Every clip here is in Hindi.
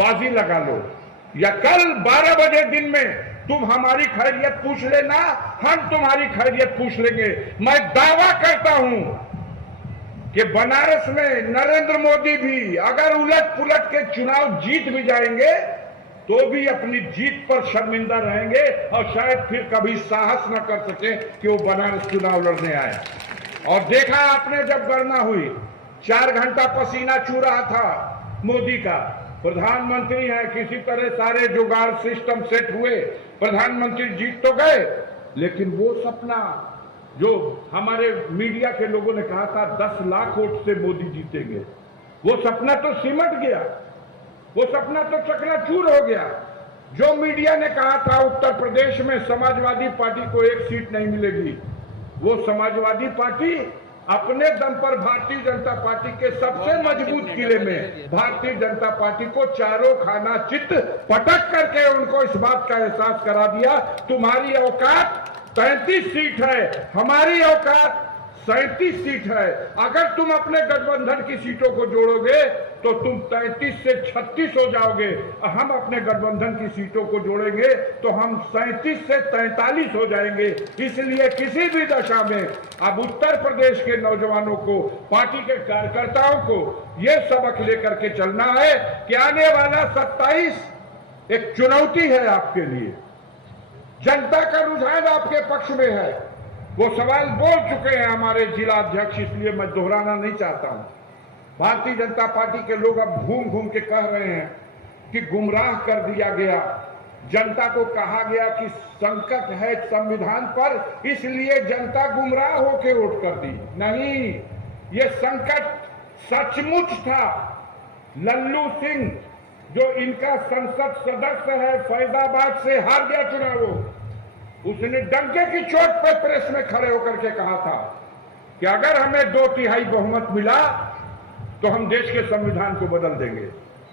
बाजी लगा लो, या कल 12 बजे दिन में तुम हमारी खैरियत पूछ लेना, हम तुम्हारी खैरियत पूछ लेंगे। मैं दावा करता हूं कि बनारस में नरेंद्र मोदी भी अगर उलट पुलट के चुनाव जीत भी जाएंगे तो भी अपनी जीत पर शर्मिंदा रहेंगे और शायद फिर कभी साहस न कर सके कि वो बनारस चुनाव लड़ने आए। और देखा आपने, जब गणना हुई 4 घंटा पसीना छू रहा था मोदी का। प्रधानमंत्री है, किसी तरह सारे जुगाड़ सिस्टम सेट हुए, प्रधानमंत्री जीत तो गए, लेकिन वो सपना जो हमारे मीडिया के लोगों ने कहा था 10 लाख वोट से मोदी जीतेंगे, वो सपना तो सिमट गया, वो सपना तो चकनाचूर हो गया। जो मीडिया ने कहा था उत्तर प्रदेश में समाजवादी पार्टी को 1 सीट नहीं मिलेगी, वो समाजवादी पार्टी अपने दम पर भारतीय जनता पार्टी के सबसे मजबूत किले में भारतीय जनता पार्टी को चारों खाना चित पटक करके उनको इस बात का एहसास करा दिया, तुम्हारी औकात 33 सीट है, हमारी औकात 37 सीट है। अगर तुम अपने गठबंधन की सीटों को जोड़ोगे तो तुम 33 से 36 हो जाओगे, हम अपने गठबंधन की सीटों को जोड़ेंगे तो हम 37 से 43 हो जाएंगे। इसलिए किसी भी दशा में अब उत्तर प्रदेश के नौजवानों को, पार्टी के कार्यकर्ताओं को यह सबक लेकर के चलना है कि आने वाला 27 एक चुनौती है आपके लिए। जनता का रुझान आपके पक्ष में है, वो सवाल बोल चुके हैं हमारे जिला अध्यक्ष, इसलिए मैं दोहराना नहीं चाहता हूं। भारतीय जनता पार्टी के लोग अब घूम घूम के कह रहे हैं कि गुमराह कर दिया गया, जनता को कहा गया कि संकट है संविधान पर, इसलिए जनता गुमराह होकर वोट कर दी। नहीं, ये संकट सचमुच था। लल्लू सिंह जो इनका संसद सदस्य है, फैजाबाद से हार गया चुनाव, उसने डंके की चोट पर प्रेस में खड़े होकर के कहा था कि अगर हमें 2/3 बहुमत मिला तो हम देश के संविधान को बदल देंगे।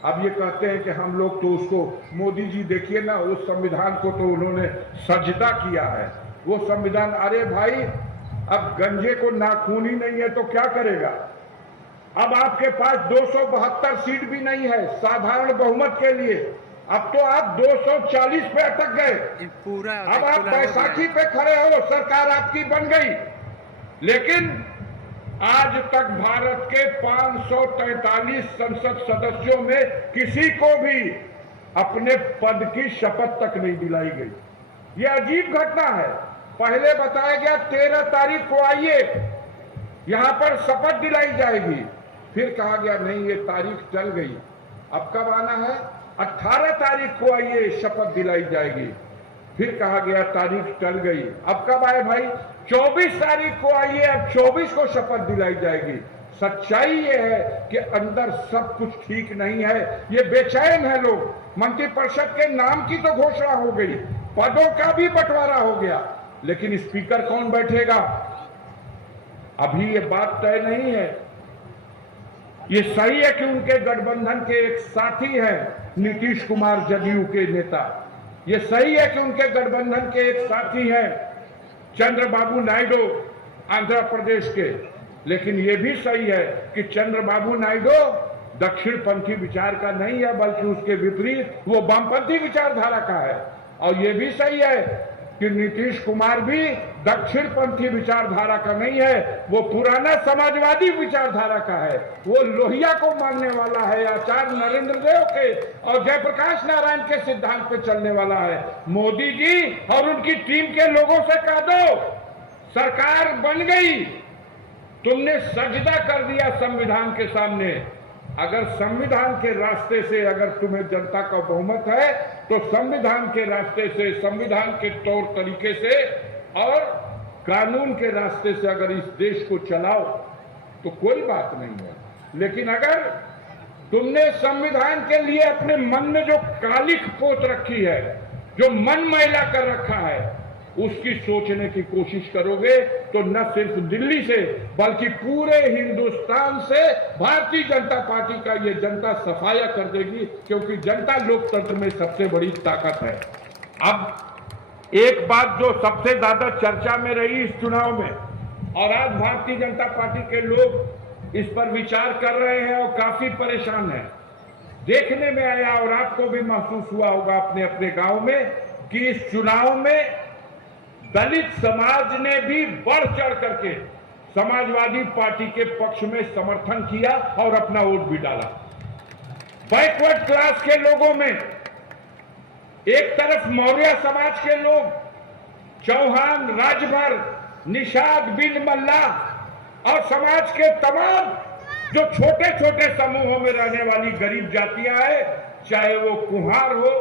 अब ये कहते हैं कि हम लोग तो उसको, मोदी जी देखिए ना, उस संविधान को तो उन्होंने सजदा किया है। वो संविधान, अरे भाई अब गंजे को नाखून ही नहीं है तो क्या करेगा। अब आपके पास 272 सीट भी नहीं है साधारण बहुमत के लिए, अब तो आप 240 पे अटक गए। अब आप बैसाखी पे खड़े हो, सरकार आपकी बन गई, लेकिन आज तक भारत के 543 संसद सदस्यों में किसी को भी अपने पद की शपथ तक नहीं दिलाई गई। यह अजीब घटना है। पहले बताया गया 13 तारीख को आइए, यहां पर शपथ दिलाई जाएगी, फिर कहा गया नहीं ये तारीख चल गई। अब कब आना है? 18 तारीख को आइए, शपथ दिलाई जाएगी, फिर कहा गया तारीख चल गई। अब कब आए भाई? 24 तारीख को आइए, अब 24 को शपथ दिलाई जाएगी। सच्चाई ये है कि अंदर सब कुछ ठीक नहीं है, ये बेचैन है लोग। मंत्रिपरिषद के नाम की तो घोषणा हो गई, पदों का भी बंटवारा हो गया, लेकिन स्पीकर कौन बैठेगा अभी ये बात तय नहीं है। ये सही है कि उनके गठबंधन के एक साथी हैं नीतीश कुमार, जदयू के नेता। ये सही है कि उनके गठबंधन के एक साथी हैं चंद्रबाबू नायडू आंध्र प्रदेश के, लेकिन ये भी सही है कि चंद्रबाबू नायडू दक्षिणपंथी विचार का नहीं है, बल्कि उसके विपरीत वो वामपंथी विचारधारा का है। और ये भी सही है कि नीतीश कुमार भी दक्षिणपंथी विचारधारा का नहीं है, वो पुराना समाजवादी विचारधारा का है। वो लोहिया को मानने वाला है, आचार्य नरेंद्र देव के और जयप्रकाश नारायण के सिद्धांत पे चलने वाला है। मोदी जी और उनकी टीम के लोगों से कह दो, सरकार बन गई, तुमने सजदा कर दिया संविधान के सामने। अगर संविधान के रास्ते से अगर तुम्हें जनता का बहुमत है तो संविधान के रास्ते से, संविधान के तौर तरीके से और कानून के रास्ते से अगर इस देश को चलाओ तो कोई बात नहीं है। लेकिन अगर तुमने संविधान के लिए अपने मन में जो कालिख पोत रखी है, जो मन मैला कर रखा है, उसकी सोचने की कोशिश करोगे तो न सिर्फ दिल्ली से बल्कि पूरे हिंदुस्तान से भारतीय जनता पार्टी का ये जनता सफाया कर देगी, क्योंकि जनता लोकतंत्र में सबसे बड़ी ताकत है। अब एक बात जो सबसे ज्यादा चर्चा में रही इस चुनाव में, और आज भारतीय जनता पार्टी के लोग इस पर विचार कर रहे हैं और काफी परेशान हैं, देखने में आया और आपको भी महसूस हुआ होगा अपने अपने गांव में कि इस चुनाव में दलित समाज ने भी बढ़ चढ़ करके समाजवादी पार्टी के पक्ष में समर्थन किया और अपना वोट भी डाला। बैकवर्ड क्लास के लोगों में एक तरफ मौर्य समाज के लोग, चौहान, राजभर, निषाद, बिन मल्ला और समाज के तमाम जो छोटे छोटे समूहों में रहने वाली गरीब जातियां हैं, चाहे वो कुम्हार हो,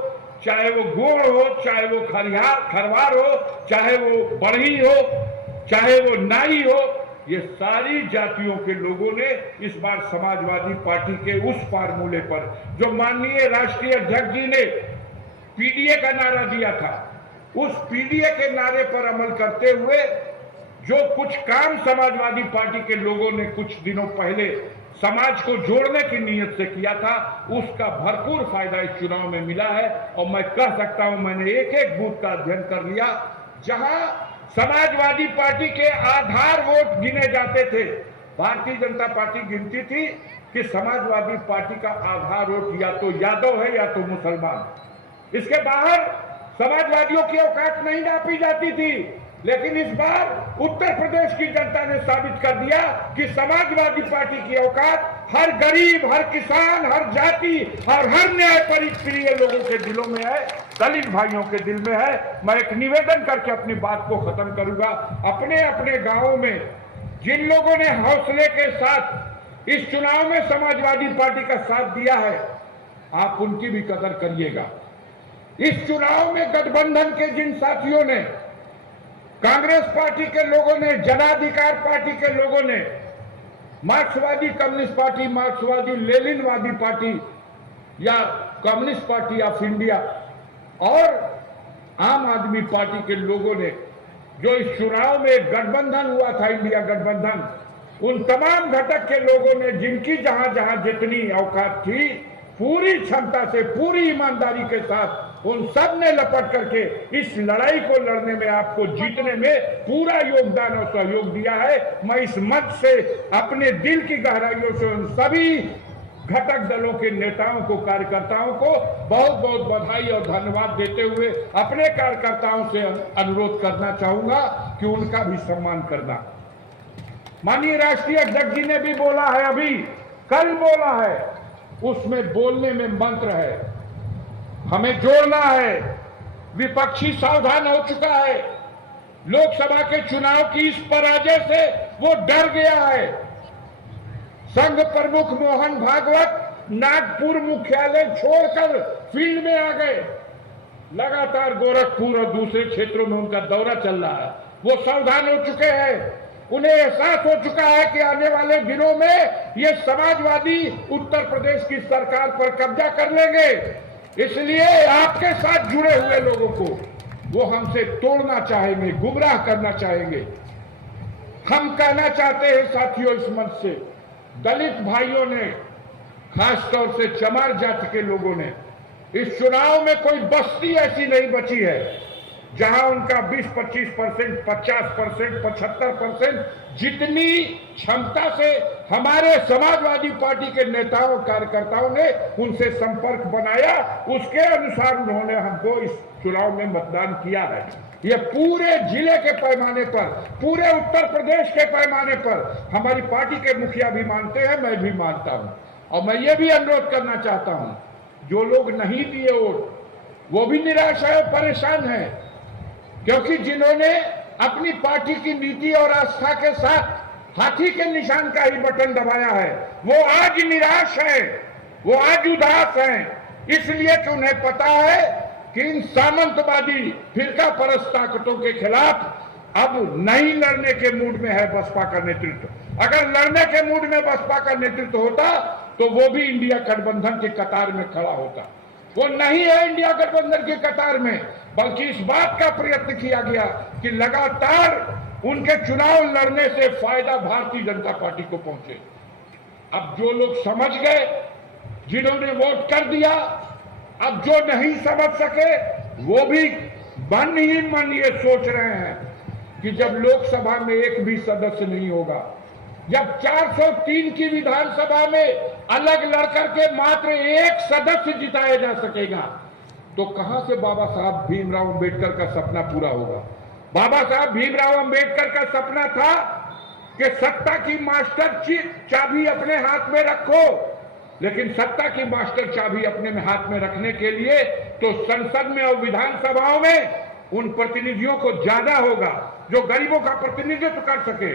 चाहे वो गोड़ हो, चाहे वो खरवार हो, चाहे वो बढ़ी हो, चाहे वो नाई हो, ये सारी जातियों के लोगों ने इस बार समाजवादी पार्टी के उस फार्मूले पर जो माननीय राष्ट्रीय अध्यक्ष जी ने पीडीए का नारा दिया था, उस पीडीए के नारे पर अमल करते हुए जो कुछ काम समाजवादी पार्टी के लोगों ने कुछ दिनों पहले समाज को जोड़ने की नीयत से किया था, उसका भरपूर फायदा इस चुनाव में मिला है। और मैं कह सकता हूं, मैंने एक एक बूथ का अध्ययन कर लिया जहां समाजवादी पार्टी के आधार वोट गिने जाते थे। भारतीय जनता पार्टी गिनती थी कि समाजवादी पार्टी का आधार वोट या तो यादव है या तो मुसलमान। इसके बाहर समाजवादियों की औकात नहीं नापी जाती थी, लेकिन इस बार उत्तर प्रदेश की जनता ने साबित कर दिया कि समाजवादी पार्टी की औकात हर गरीब, हर किसान, हर जाति और हर न्याय प्रिय लोगों के दिलों में है, दलित भाइयों के दिल में है। मैं एक निवेदन करके अपनी बात को खत्म करूंगा। अपने अपने गांवों में जिन लोगों ने हौसले के साथ इस चुनाव में समाजवादी पार्टी का साथ दिया है, आप उनकी भी कदर करिएगा। इस चुनाव में गठबंधन के जिन साथियों ने, कांग्रेस पार्टी के लोगों ने, जनाधिकार पार्टी के लोगों ने, मार्क्सवादी कम्युनिस्ट पार्टी, मार्क्सवादी लेनिनवादी पार्टी या कम्युनिस्ट पार्टी ऑफ इंडिया और आम आदमी पार्टी के लोगों ने जो इस चुनाव में गठबंधन हुआ था, इंडिया गठबंधन, उन तमाम घटक के लोगों ने जिनकी जहां जहां जितनी औकात थी, पूरी क्षमता से, पूरी ईमानदारी के साथ उन सब ने लपट करके इस लड़ाई को लड़ने में, आपको जीतने में पूरा योगदान और सहयोग दिया है। मैं इस मंच से अपने दिल की गहराइयों से उन सभी घटक दलों के नेताओं को, कार्यकर्ताओं को बहुत बहुत बधाई और धन्यवाद देते हुए अपने कार्यकर्ताओं से अनुरोध करना चाहूंगा कि उनका भी सम्मान करना। माननीय राष्ट्रीय अध्यक्ष जी ने भी बोला है, अभी कल बोला है, उसमें बोलने में मंत्र है, हमें जोड़ना है। विपक्षी सावधान हो चुका है, लोकसभा के चुनाव की इस पराजय से वो डर गया है। संघ प्रमुख मोहन भागवत नागपुर मुख्यालय छोड़कर फील्ड में आ गए। लगातार गोरखपुर और दूसरे क्षेत्रों में उनका दौरा चल रहा है। वो सावधान हो चुके हैं, उन्हें एहसास हो चुका है कि आने वाले दिनों में ये समाजवादी उत्तर प्रदेश की सरकार पर कब्जा कर लेंगे। इसलिए आपके साथ जुड़े हुए लोगों को वो हमसे तोड़ना चाहेंगे, गुमराह करना चाहेंगे। हम कहना चाहते हैं साथियों, इस मंच से दलित भाइयों ने, खासतौर से चमार जाति के लोगों ने, इस चुनाव में कोई बस्ती ऐसी नहीं बची है जहां उनका 20-25%, 50%, 75% जितनी क्षमता से हमारे समाजवादी पार्टी के नेताओं, कार्यकर्ताओं ने उनसे संपर्क बनाया, उसके अनुसार उन्होंने हमको इस चुनाव में मतदान किया है। ये पूरे जिले के पैमाने पर, पूरे उत्तर प्रदेश के पैमाने पर हमारी पार्टी के मुखिया भी मानते हैं, मैं भी मानता हूं। और मैं ये भी अनुरोध करना चाहता हूं, जो लोग नहीं दिए वोट वो भी निराश है और परेशान है, क्योंकि जिन्होंने अपनी पार्टी की नीति और आस्था के साथ हाथी के निशान का ही बटन दबाया है, वो आज निराश है, वो आज उदास हैं, इसलिए कि उन्हें पता है कि इन सामंतवादी फिरका परस्त ताकतों के खिलाफ अब नहीं लड़ने के मूड में है बसपा का नेतृत्व। अगर लड़ने के मूड में बसपा का नेतृत्व होता तो वो भी इंडिया गठबंधन के कतार में खड़ा होता। वो नहीं है इंडिया गठबंधन के कतार में, बल्कि इस बात का प्रयत्न किया गया कि लगातार उनके चुनाव लड़ने से फायदा भारतीय जनता पार्टी को पहुंचे। अब जो लोग समझ गए, जिन्होंने वोट कर दिया, अब जो नहीं समझ सके वो भी मन ही मन ये सोच रहे हैं कि जब लोकसभा में एक भी सदस्य नहीं होगा जब 403 की विधानसभा में अलग लड़कर के मात्र एक सदस्य जिताया जा सकेगा, तो कहां से बाबा साहब भीमराव अंबेडकर का सपना पूरा होगा? बाबा साहब भीमराव अंबेडकर का सपना था कि सत्ता की मास्टर चाबी अपने हाथ में रखो, लेकिन सत्ता की मास्टर चाबी अपने हाथ में रखने के लिए तो संसद में और विधानसभाओं में उन प्रतिनिधियों को ज्यादा होगा जो गरीबों का प्रतिनिधित्व कर सके।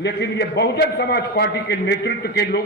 लेकिन ये बहुजन समाज पार्टी के नेतृत्व के लोगों